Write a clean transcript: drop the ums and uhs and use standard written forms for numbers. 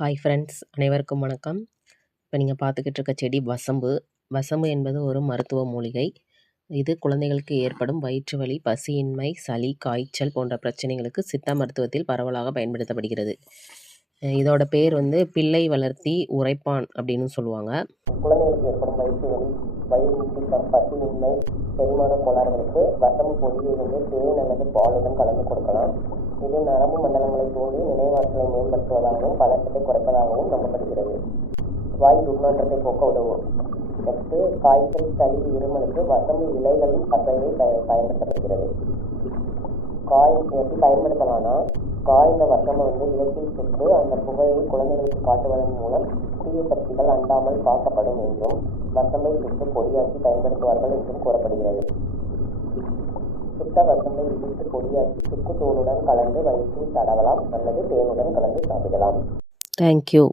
Hi friends, அனைவருக்கும் வணக்கம். இப்போ நீங்கள் பார்த்துக்கிட்டு இருக்க செடி வசம்பு. வசம்பு என்பது ஒரு மருத்துவ மூலிகை. இது குழந்தைகளுக்கு ஏற்படும் வயிற்று வலி, பசியின்மை, சளி, காய்ச்சல் போன்ற பிரச்சனைகளுக்கு சித்த மருத்துவத்தில் பரவலாக பயன்படுத்தப்படுகிறது. இதோட பேர் பிள்ளை வளர்த்தி உரைப்பான் அப்படின்னு சொல்லுவாங்க. குழந்தைகளுக்கு ஏற்படும் வயிற்று வலி, வயிறு முக்கியம், பசியின்மை, செரிமான கோளாறுகளுக்கு வசம்பு பொடியை தேன் அல்லது பாலுடன் கலந்து கொடுக்கலாம். இது நரம்பு மண்டலங்களை தூண்டி நினைவாற்றலை மேம்படுத்துவதாகவும் பதற்றத்தை குறைப்பதாகவும் நம்பப்படுகிறது. வாய் துர்நாற்றத்தை போக்க உதவும். நெக்ஸ்ட்டு காய்ச்சல், சளி, இருமலுக்கு வசம்பு இலைகளின் பசையை பயன்படுத்தப்படுகிறது. எப்படி பயன்படுத்தலாம்னா, காய்ந்த வசம்பை விளக்கில் சுட்டு அந்த புகையை குழந்தைகளுக்கு காட்டுவதன் மூலம் தீய சக்திகள் அண்டாமல் காக்கப்படும் என்றும், வசம்பை சுட்டு பொடியாக்கி பயன்படுத்துவார்கள் என்றும் கூறப்படுகிறது. சுட்ட வசம்பை இடித்து பொடியாக்கி சுக்கு தூளுடன் கலந்து வயிற்றில் தடவலாம் அல்லது தேனுடன் கலந்து சாப்பிடலாம். தேங்க்யூ.